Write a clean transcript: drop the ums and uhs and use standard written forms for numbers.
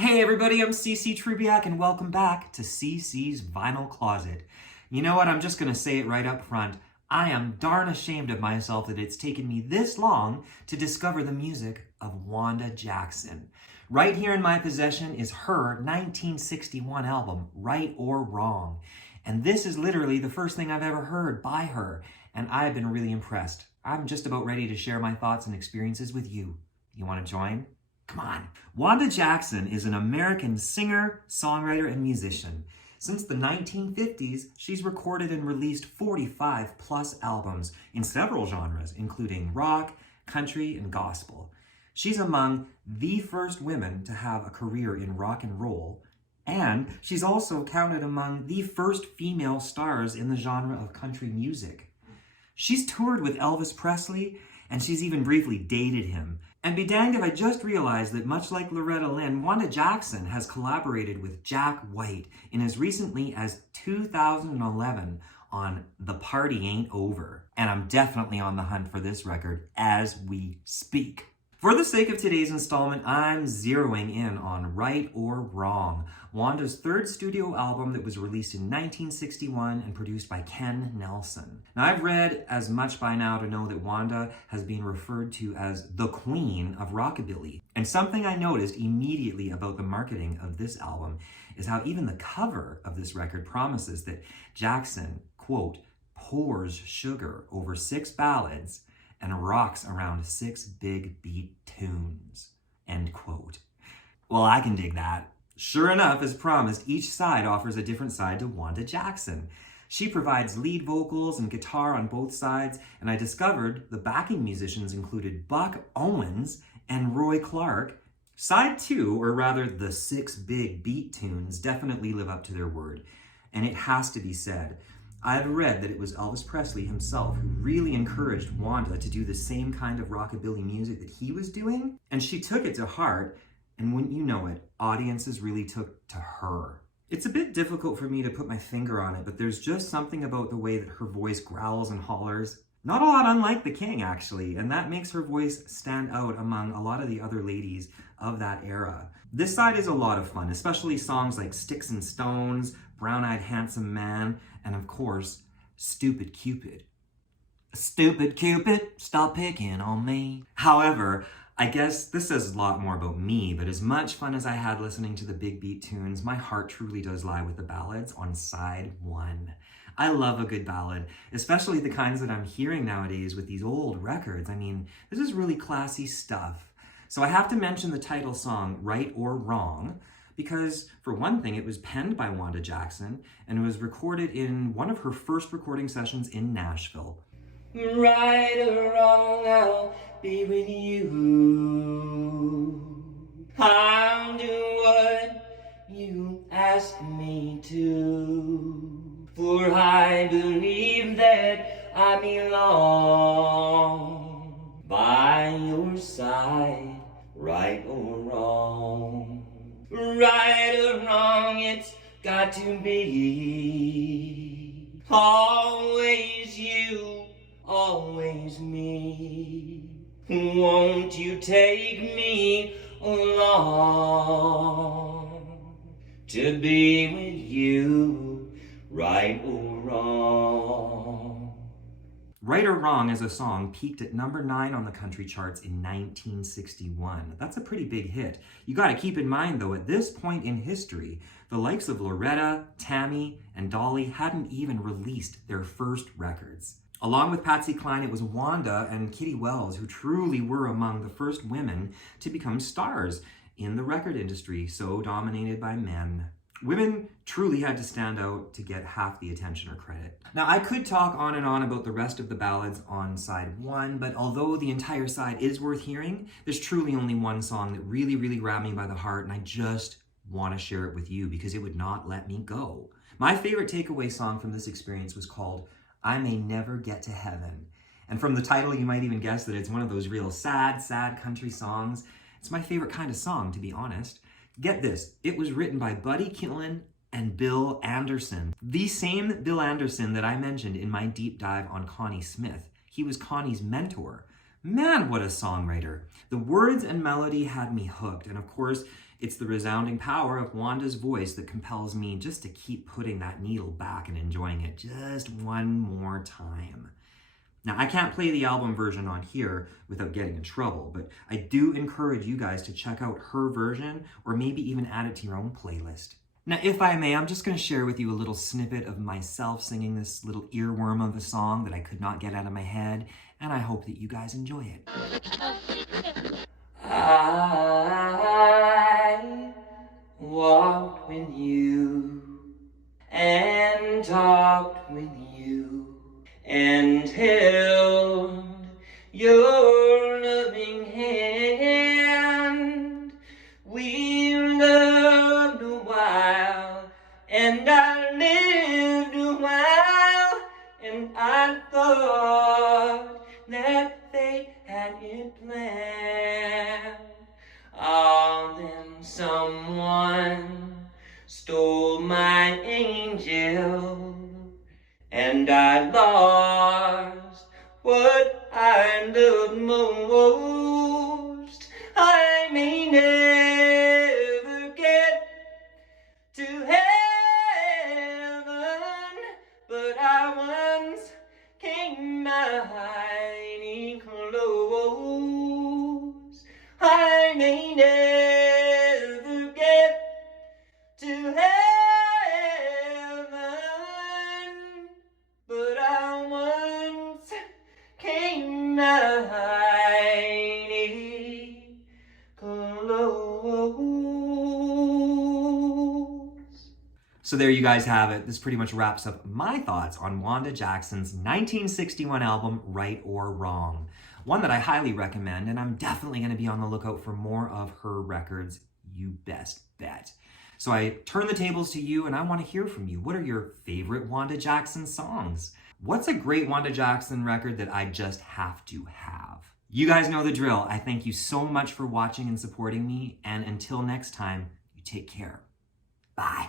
Hey everybody, I'm Trubiak and welcome back to CC's Vinyl Closet. You know what, I'm just going to say it right up front. I am darn ashamed of myself that it's taken me this long to discover the music of Wanda Jackson. Right here in my possession is her 1961 album, Right or Wrong. And this is literally the first thing I've ever heard by her, and I've been really impressed. I'm just about ready to share my thoughts and experiences with you. You want to join? Come on. Wanda Jackson is an American singer, songwriter, and musician. Since the 1950s, she's recorded and released 45 plus albums in several genres, including rock, country, and gospel. She's among the first women to have a career in rock and roll, and she's also counted among the first female stars in the genre of country music. She's toured with Elvis Presley, and she's even briefly dated him. And be danged if I just realized that much like Loretta Lynn, Wanda Jackson has collaborated with Jack White in as recently as 2011 on The Party Ain't Over. And I'm definitely on the hunt for this record as we speak. For the sake of today's installment, I'm zeroing in on Right or Wrong, Wanda's third studio album that was released in 1961 and produced by Ken Nelson. Now, I've read as much by now to know that Wanda has been referred to as the Queen of Rockabilly. And something I noticed immediately about the marketing of this album is how even the cover of this record promises that Jackson, quote, pours sugar over 6 ballads and rocks around 6 big beat tunes, end quote. Well, I can dig that. Sure enough, as promised, each side offers a different side to Wanda Jackson. She provides lead vocals and guitar on both sides, and I discovered the backing musicians included Buck Owens and Roy Clark. Side 2, or rather the 6 big beat tunes, definitely live up to their word. And it has to be said, I've read that it was Elvis Presley himself who really encouraged Wanda to do the same kind of rockabilly music that he was doing, and she took it to heart, and wouldn't you know it, audiences really took to her. It's a bit difficult for me to put my finger on it, but there's just something about the way that her voice growls and hollers. Not a lot unlike the King, actually, and that makes her voice stand out among a lot of the other ladies of that era. This side is a lot of fun, especially songs like Sticks and Stones, Brown-Eyed Handsome Man, and of course, Stupid Cupid. Stupid Cupid, stop picking on me. However, I guess this says a lot more about me, but as much fun as I had listening to the big beat tunes, my heart truly does lie with the ballads on side 1. I love a good ballad, especially the kinds that I'm hearing nowadays with these old records. I mean, this is really classy stuff. So I have to mention the title song, Right or Wrong, because for one thing, it was penned by Wanda Jackson and it was recorded in one of her first recording sessions in Nashville. Right or wrong, I'll be with you. I'll do what you ask me to, for I believe that I belong by your side, right or wrong. Right or wrong, it's got to be always you, always me. Won't you take me along to be with you, right or wrong? Right or Wrong as a song peaked at number 9 on the country charts in 1961. That's a pretty big hit. You gotta keep in mind though, at this point in history, the likes of Loretta, Tammy, and Dolly hadn't even released their first records. Along with Patsy Cline, it was Wanda and Kitty Wells who truly were among the first women to become stars in the record industry, so dominated by men. Women truly had to stand out to get half the attention or credit. Now, I could talk on and on about the rest of the ballads on side 1, but although the entire side is worth hearing, there's truly only one song that really, really grabbed me by the heart, and I just want to share it with you because it would not let me go. My favorite takeaway song from this experience was called I May Never Get to Heaven. And from the title, you might even guess that it's one of those real sad country songs. It's my favorite kind of song, to be honest. Get this, it was written by Buddy Killen and Bill Anderson. The same Bill Anderson that I mentioned in my deep dive on Connie Smith. He was Connie's mentor. Man, what a songwriter. The words and melody had me hooked, and of course, it's the resounding power of Wanda's voice that compels me just to keep putting that needle back and enjoying it just one more time. Now, I can't play the album version on here without getting in trouble, but I do encourage you guys to check out her version or maybe even add it to your own playlist. Now, if I may, I'm just going to share with you a little snippet of myself singing this little earworm of a song that I could not get out of my head, and I hope that you guys enjoy it. I walked with you and talked with you and held your loving hand. We loved a while, and I lived a while, and I thought that fate had it planned. Ah, then someone stole my angel, and I lost what I loved most. I may never get to heaven, but I once came mighty close. I may never get to heaven, but I once came mighty close. So there you guys have it. This pretty much wraps up my thoughts on Wanda Jackson's 1961 album, Right or Wrong. One that I highly recommend, and I'm definitely going to be on the lookout for more of her records, you best bet. So I turn the tables to you, and I want to hear from you. What are your favorite Wanda Jackson songs? What's a great Wanda Jackson record that I just have to have? You guys know the drill. I thank you so much for watching and supporting me, and until next time, you take care. Bye.